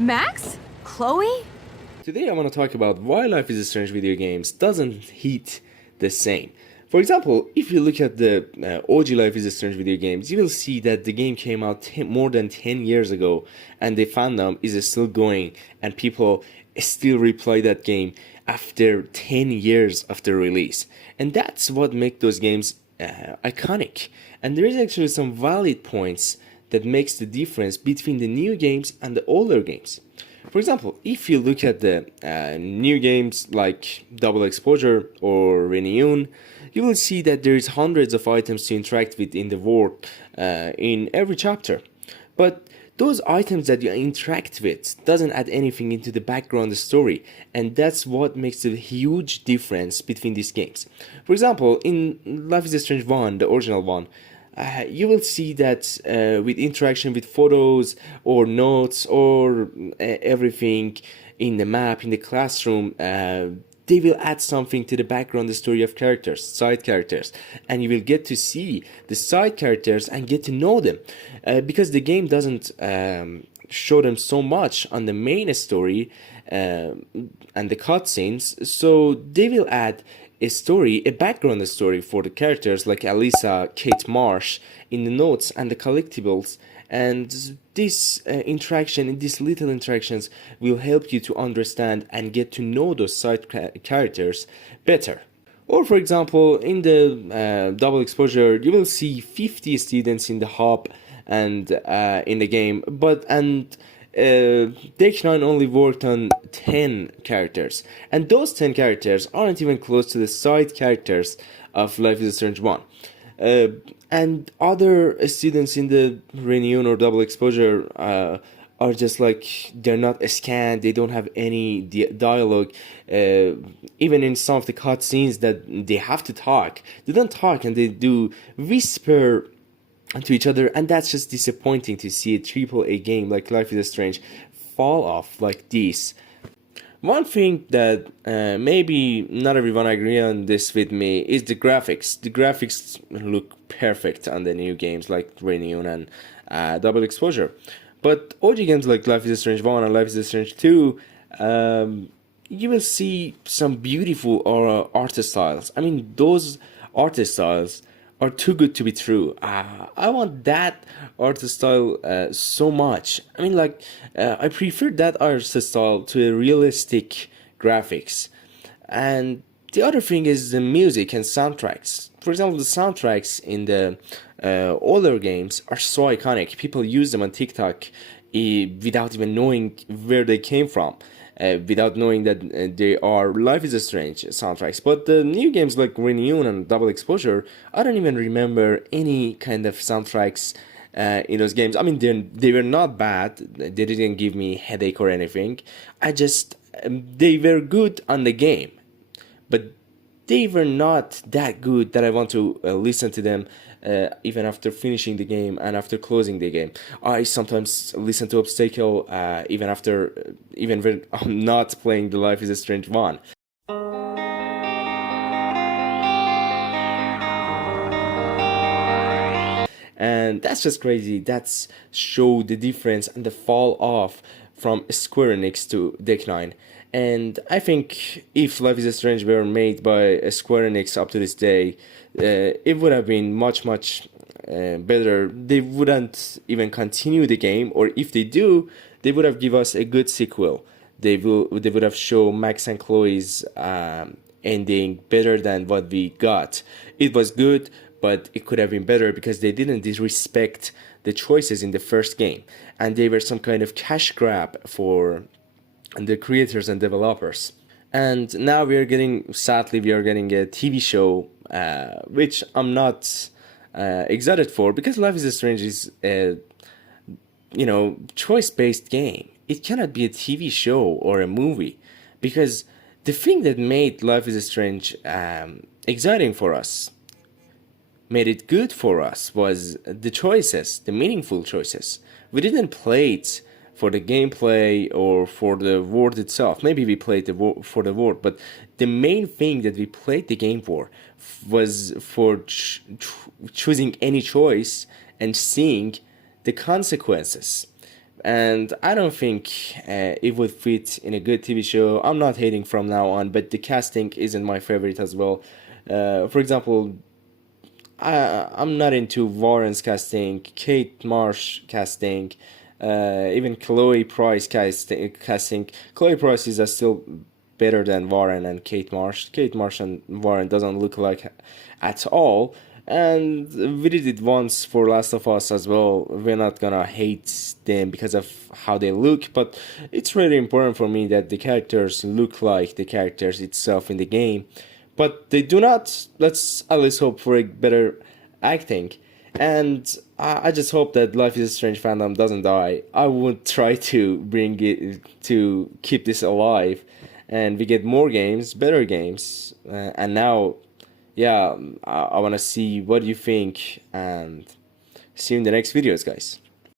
Max? Chloe? Today I want to talk about why Life is Strange video games doesn't hit the same. For example, if you look at the OG Life is Strange video games, you will see that the game came out more than 10 years ago and the fandom is still going and people still replay that game after 10 years after release. And that's what makes those games iconic. And there is actually some valid points that makes the difference between the new games and the older games. For example, if you look at the new games like Double Exposure or Renewn, you will see that there is hundreds of items to interact with in the world in every chapter. But those items that you interact with doesn't add anything into the background story, and that's what makes a huge difference between these games. For example, in Life is Strange 1, the original one, you will see that with interaction with photos or notes or everything in the map, in the classroom, they will add something to the background, the story of characters, side characters, and you will get to see the side characters and get to know them because the game doesn't show them so much on the main story and the cutscenes, so they will add a story, a background story for the characters like Alyssa, Kate Marsh in the notes and the collectibles, and this interaction, these little interactions will help you to understand and get to know those side characters better. Or for example, in the Double Exposure, you will see 50 students in the hub and in the game, Deck 9 only worked on 10 characters, and those 10 characters aren't even close to the side characters of Life is Strange 1. And other students in the Renewn or Double Exposure are just like, they're not scanned, they don't have any dialogue. Even in some of the cutscenes that they have to talk, they don't talk and they do whisper to each other, and that's just disappointing to see a AAA game like Life is Strange fall off like this. One thing that maybe not everyone agree on this with me is the graphics. The graphics look perfect on the new games like Renewn and Double Exposure. But OG games like Life is Strange 1 and Life is Strange 2, you will see some beautiful art styles. I mean, those art styles are too good to be true. I want that art style so much. I mean, like, I prefer that art style to a realistic graphics. And the other thing is the music and soundtracks. For example, the soundtracks in the older games are so iconic. People use them on TikTok without even knowing where they came from. Without knowing that they are Life is Strange soundtracks. But the new games like Renewn and Double Exposure, I don't even remember any kind of soundtracks in those games. I mean, they were not bad. They didn't give me headache or anything. They were good on the game. But they were not that good that I want to listen to them even after finishing the game and after closing the game. I sometimes listen to Obstacle even when I'm not playing the Life is Strange 1. And that's just crazy. That's show the difference and the fall off from Square Enix to Deck 9. And I think if Life is Strange were made by Square Enix up to this day, it would have been much better. They wouldn't even continue the game, or if they do, they would have give us a good sequel. They would have shown Max and Chloe's ending better than what we got. It was good, but it could have been better because they didn't disrespect the choices in the first game, and they were some kind of cash grab for the creators and developers. And now sadly we are getting a TV show, which I'm not excited for, because Life is Strange is a choice-based game. It cannot be a TV show or a movie, because the thing that made Life is Strange exciting for us, made it good for us, was the choices, the meaningful choices. We didn't play it for the gameplay or for the world itself. Maybe we played for the world, but the main thing that we played the game for was for choosing any choice and seeing the consequences. and I don't think it would fit in a good TV show. I'm not hating from now on, but the casting isn't my favorite as well. For example, I'm not into Warren's casting, Kate Marsh casting, even Chloe Price casting. Chloe Price is still better than Warren and Kate Marsh. Kate Marsh and Warren doesn't look like at all. And we did it once for Last of Us as well. We're not gonna hate them because of how they look, but it's really important for me that the characters look like the characters itself in the game. But they do not. Let's at least hope for a better acting. And I just hope that Life is Strange fandom doesn't die. I would try to bring it to keep this alive, and we get more games, better games. And now, yeah, I want to see what you think, and see you in the next videos, guys.